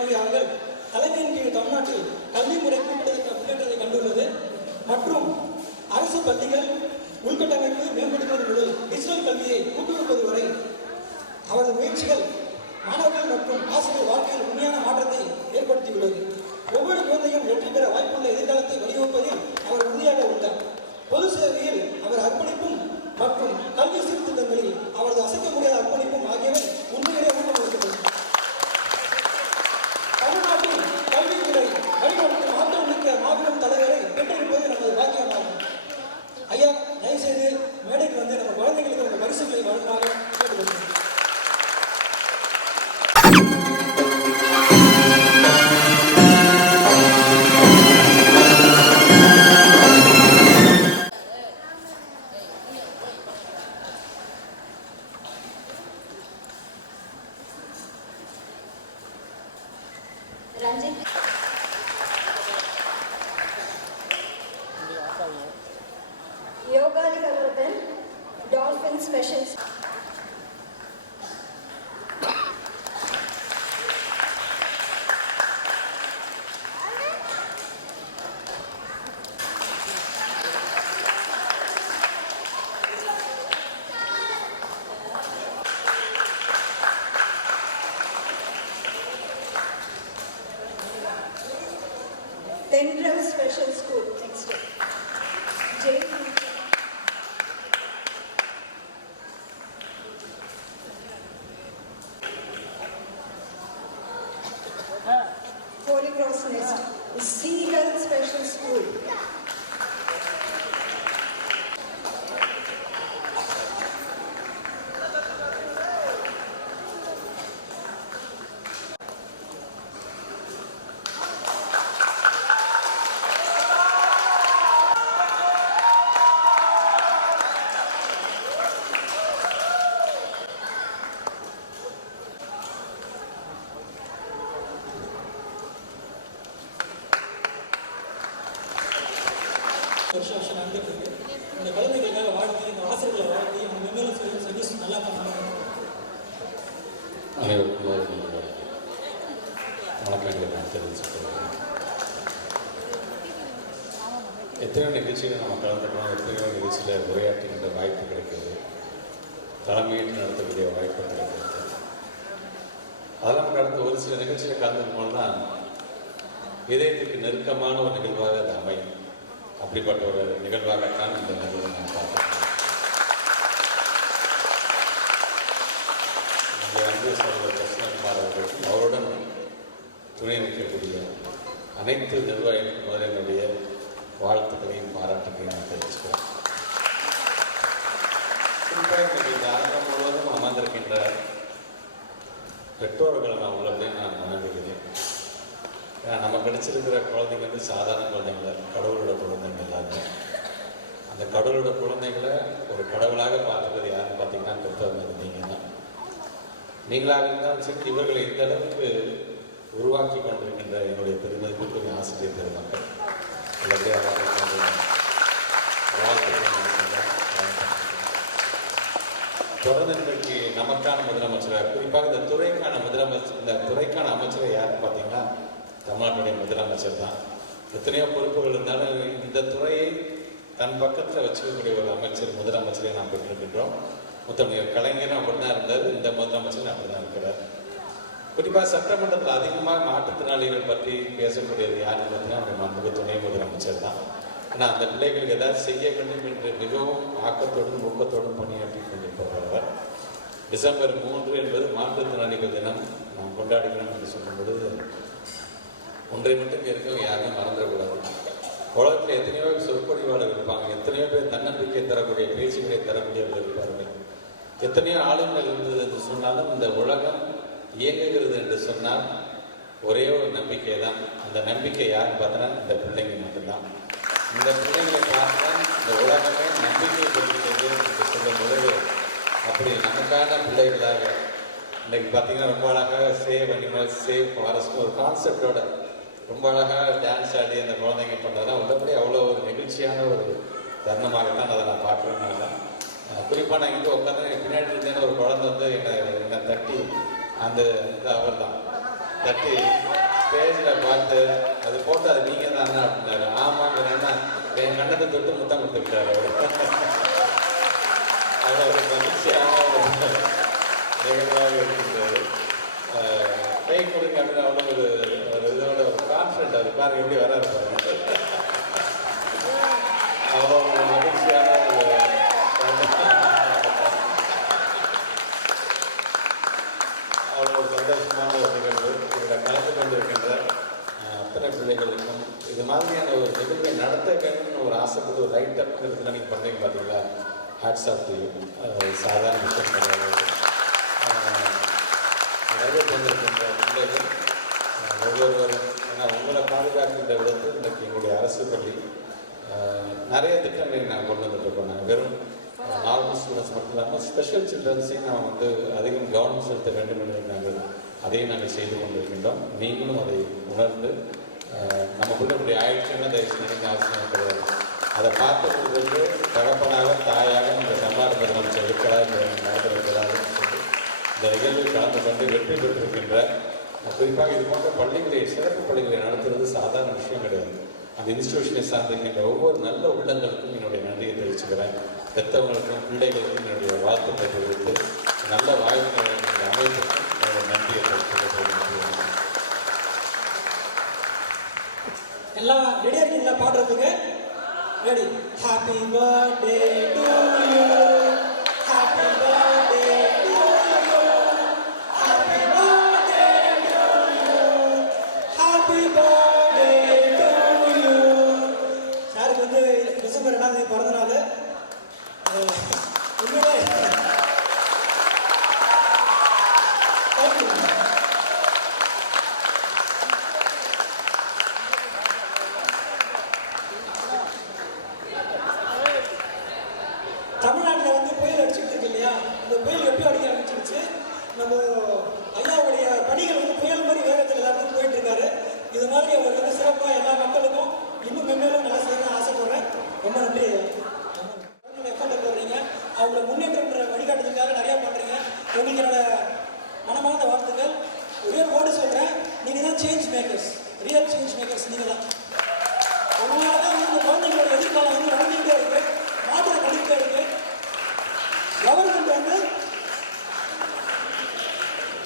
கல்வி அவர்கள் தலைமையின் கீழ் தமிழ்நாட்டில் கல்வி முறை முன்னேற்றத்தை கண்டுள்ளது. மற்றும் அரசு பள்ளிகள் உள்கட்டமைப்பு மேம்படுத்துவது முதல் டிஜிட்டல் கல்வியை ஊக்குவிப்பது வரை அவரது முயற்சிகள் மாணவர்கள் மற்றும் ஆசிரியர் வாழ்க்கையில் உண்மையான மாற்றத்தை ஏற்படுத்தியுள்ளது. ஒவ்வொரு குழந்தையும் வெற்றி பெற வாய்ப்பு Holy Cross Nest, Seagull Special School. அனைவருக்கும் வணக்கங்களை நான் தெரிவிச்சுக்கிறேன் எத்தனையோ நிகழ்ச்சியில் நம்ம கலந்துக்கிறோம் எத்தனையோ நிகழ்ச்சியில் உரையாற்றுகின்ற வாய்ப்பு கிடைக்கிறது. தலைமையேற்று நடத்தக்கூடிய வாய்ப்பு கிடைக்கிறது. அதெல்லாம் கடந்த ஒரு சில நிகழ்ச்சியில் கலந்துக்கும் தான் இதயத்துக்கு நெருக்கமான ஒரு நிகழ்வாக அது அமையும். அப்படிப்பட்ட ஒரு நிகழ்வாகத்தான் இந்த நிகழ்வை நான் பார்க்கிறேன். நம்முடைய வந்து சகோதரர் கிருஷ்ணகுமார் அவர்கள் அவருடன் துணை நிற்கக்கூடிய அனைத்து நிர்வாகிகளுக்கும் முதல்ல என்னுடைய வாழ்த்துக்களையும் பாராட்டுகளையும் நான் தெரிவிச்சுக்கிறேன். குறிப்பாக இந்த அரங்கம் முழுவதும் அமர்ந்திருக்கின்ற பெற்றோர்களை நான் உள்ளதே நான் வணங்குகிறேன் ஏன்னா நம்ம கிடைச்சிருக்கிற குழந்தைங்க வந்து சாதாரண குழந்தைங்கள? கடவுளோட குழந்தைங்க எல்லாருமே. அந்த கடவுளோட குழந்தைகளை ஒரு கடவுளாக பார்த்துக்கிறது யாருன்னு பார்த்தீங்கன்னா பெற்றவங்க நீங்கள் தான் நீங்களாக இருந்தாலும் சரி இவர்களை இந்த அளவுக்கு உருவாக்கி கொண்டிருக்கின்ற என்னுடைய பெருமதிப்புக்குரிய ஆசிரியர் பெருமக்கள். தொடர்ந்து இன்றைக்கு நமக்கான முதலமைச்சராக குறிப்பாக இந்த துறைக்கான முதலமைச்சர் இந்த துறைக்கான அமைச்சரை யாருன்னு பார்த்தீங்கன்னா தமிழ்நாட்டுடைய முதலமைச்சர் தான். எத்தனையோ பொறுப்புகள் இருந்தாலும் இந்த துறையை தன் பக்கத்தில் வச்சுக்கக்கூடிய ஒரு அமைச்சர் முதலமைச்சரை நாம் பெற்றிருக்கின்றோம். முத்தமிழர் கலைஞரும் அப்படிதான் இருந்தார் இந்த முதலமைச்சர் அப்படிதான் இருக்கிறார். குறிப்பாக சட்டமன்றத்தில் அதிகமாக மாற்றுத்திறனாளிகள் பற்றி பேசக்கூடியது யாருன்னு பார்த்தீங்கன்னா நம்ம மாண்புமிகு துணை முதலமைச்சர் தான். ஆனால் அந்த பிள்ளைகளுக்கு ஏதாவது செய்ய வேண்டும் என்று மிகவும் ஆக்கத்தோடும் ஊக்கத்தோடும் பணியாற்றி போகிறவர் டிசம்பர் மூன்று என்பது மாற்றுத்திறனாளிகள் தினம். நாம் கொண்டாடுகிறோம் என்று சொல்லும்போது ஒன்றை மட்டும் இருக்கும் யாரும் மறந்துடக்கூடாது. உலகத்தில் எத்தனையோ பேர் சொற்பொழிவாளர் இருப்பாங்க. எத்தனையோ பேர் தன்னம்பிக்கை தரக்கூடிய பேச்சுகளை தரக்கூடியவர்கள் இருப்பார்கள். எத்தனையோ ஆளுங்கள் இருந்தது என்று சொன்னாலும் இந்த உலகம் இயங்குகிறது என்று சொன்னால் ஒரே ஒரு நம்பிக்கை தான் அந்த நம்பிக்கை யாருன்னு பார்த்தோன்னா இந்த பிள்ளைங்க மட்டும்தான். இந்த பிள்ளைங்களை பார்த்தால் இந்த உலகமே நம்பிக்கை கொள்கிறது என்று சொல்லும் பொழுது அப்படி நமக்கான பிள்ளைகளாக இன்றைக்கு பார்த்தீங்கன்னா ரொம்ப அழகாக சேவ் அனிமல் சேவ் ஃபாரஸ்ட் ஒரு கான்செப்டோட ரொம்ப அழகாக டான்ஸ் ஆடி அந்த குழந்தைங்க பண்ணுறதுலாம் உள்ளபடி அவ்வளோ ஒரு நெகிழ்ச்சியான ஒரு தருணமாகத்தான் அதை நான் பார்க்குறதுனால. குறிப்பாக நான் இங்கே உட்காந்து பின்னாடி இருந்தேன்னு ஒரு குழந்தை வந்து என்னை என்னை தட்டி அந்த அவர் தான். தட்டி ஸ்டேஜில் பார்த்து அது போட்டு அது நீங்கள் தான் அப்படின்னாரு. ஆமாங்கிறேன்னா என் கண்ணத்தை தொட்டு முத்தம் கொடுத்துக்கிட்டாரு அவர். அது ஒரு மகிழ்ச்சியாக நிகழ்வாக இருக்கின்றது கை கொடுங்க அப்படின்னு அவ்வளோ ஒரு ஒரு இதோட ஒரு கான்ஃபிடண்ட் அவர் பாருங்க எப்படி வராது பாருங்க அவ்வளோ ஒரு மகிழ்ச்சியான ஒரு அவ்வளோ ஒரு சந்தோஷமான ஒரு நிகழ்வு இதில் கலந்து கொண்டிருக்கின்ற அஹ், அத்தனை பிள்ளைகளுக்கும் இது மாதிரியான ஒரு நிகழ்வை நடத்த வேணும்னு ஒரு ஆசைப்பட்டு நீங்கள் பண்ணுறீங்க பார்த்தீங்களா ஹேட்ஸ் ஆஃப் தி சாதாரண விஷயம் கிடையாது நிறைய கொண்டிருக்கின்ற பிள்ளைகள் ஒவ்வொருவரும். ஏன்னா உங்களை பாதுகாக்கின்ற விதத்தில் இன்றைக்கு எங்களுடைய அரசு பள்ளி நிறைய திட்டங்களை நான் கொண்டு வந்துட்டுருக்கோம். நாங்கள் வெறும் நார்மல் ஸ்டூடெண்ட்ஸ் மட்டும் இல்லாமல் ஸ்பெஷல் சில்ட்ரன்ஸையும் நாம் வந்து அதிகம் கவனம் செலுத்த வேண்டும் என்று நாங்கள் அதையும் நாங்கள் செய்து கொண்டிருக்கின்றோம். நீங்களும் அதை உணர்ந்து நமக்குள்ள நம்ம ஆயிடுச்சுன்னா தயவு செய்து அவசியம் கிடையாது அதை பார்த்துக்கிறது தகப்பனாக தாயாக இந்த தமிழ்நாடு முதலமைச்சர் இருக்கிறார் நடந்திருக்கிறார் இந்த நிகழ்வில் கலந்து கொண்டு வெற்றி பெற்றிருக்கின்ற குறிப்பாக இது போன்ற பள்ளிகளை சிறப்பு பள்ளிகளை நடத்துறது சாதாரண விஷயம் கிடையாது. அந்த இன்ஸ்டியூஷனை சார்ந்திருக்கின்ற ஒவ்வொரு நல்ல உள்ளங்களுக்கும் என்னுடைய நன்றியை தெரிவிச்சுக்கிறேன். பெற்றவங்களுக்கும் பிள்ளைகளுக்கும் என்னுடைய வாழ்த்துக்களை தெரிவித்து நல்ல வாழ்க்கை அமைப்புக்கும் என்னுடைய நன்றியை தெரிவித்துக்கிறேன் எல்லாம் ரெடியாக இருக்கீங்களா பாடுறதுக்கு? Ready? Happy birthday to you. Effort போடுறீங்க. அவங்கள முன்னேற்ற வழிகாட்டுறதுக்காக நிறையா பண்ணுறீங்க உங்களுக்கு என்னோட மனமார்ந்த ஒரே ஓடு சொல்கிறேன் நீங்கள் தான் change makers real change makers நீங்கள் தான். உங்களால் தான் வந்து இந்த எதிர்காலம் வந்து வளர்ந்துகிட்டே இருக்கு. மாற்றம் கழிக்கிட்டே இருக்கு. கவர்மெண்ட் வந்து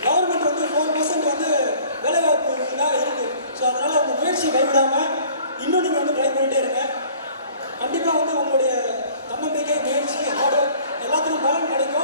கவர்மெண்ட் வந்து ஃபோர் பர்சன்ட் வந்து வேலைவாய்ப்பு இதாக இருக்குது ஸோ அதனால் உங்கள் முயற்சி கைவிடாமல் இன்னும் நீங்கள் வந்து ட்ரை பண்ணிகிட்டே இருங்க. கண்டிப்பாக வந்து உங்களுடைய தன்னம்பிக்கை முயற்சி ஆடும் எல்லாத்துக்கும் பலன் கிடைக்கும்.